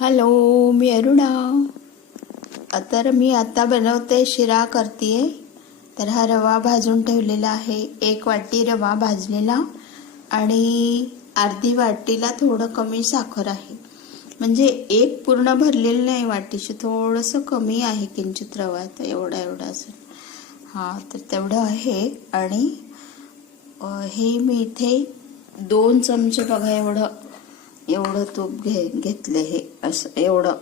Hello, मी अरुणा. तर मी आता बनवते शिरा करते. तर हा रवा भाजून ठेवलेला आहे. 1 वाटी रवा भाजलेला आणि अर्धी वाटीला थोडं कमी साखर आहे. म्हणजे एक पूर्ण भरलेलं नाही, वाटीशी थोडंसं कमी आहे किंचित रवा. तर एवढा असेल. हां, तर तेवढं आहे. आणि हे मी इथे 2 चमचे बघा एवढं तूप घेतले. हे असं एवढं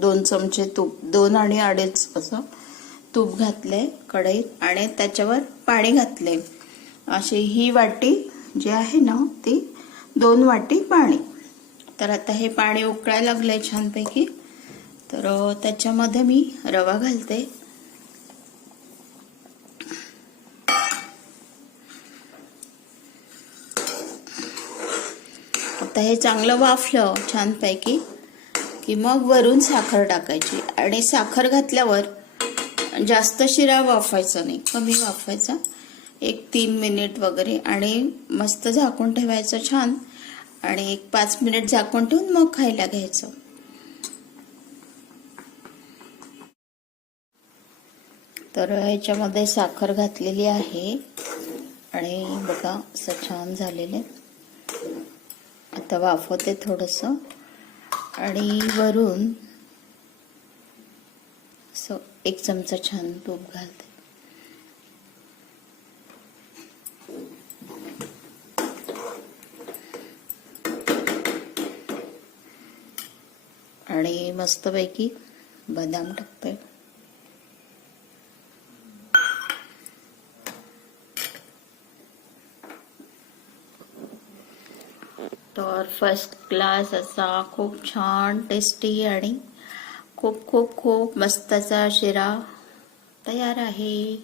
2 चमचे तूप, 2 आणि 2.5 असं तूप घातले कढईत आणि त्याच्यावर पाणी घातले. अशी ही वाटी जी आहे ना ती 2 वाटी पाणी. तर आता हे पाणी उकळायला लागलंय छानपैकी. तर त्याच्यामध्ये मी रवा घालते. आता हे चांगलं वाफलं छानपैकी की मग वरून साखर टाकायची. आणि साखर घातल्यावर जास्त शिरा वाफायचा नाही, कमी वाफायचा. 1-3 मिनिट वगैरे आणि मस्त झाकून ठेवायचं छान. आणि 1-5 मिनिट झाकून ठेवून मग खायला घ्यायचं. तर ह्याच्यामध्ये साखर घातलेली आहे आणि बघा असं छान झालेलं. आता वाफवते थोडंसं आणि वरून असं 1 चमचा छान तूप घालते. आणि मस्तपैकी बदाम टाकते. तर फर्स्ट क्लास असा खूप छान टेस्टी आणि खूप खूप खूप मस्तचा शिरा तयार आहे.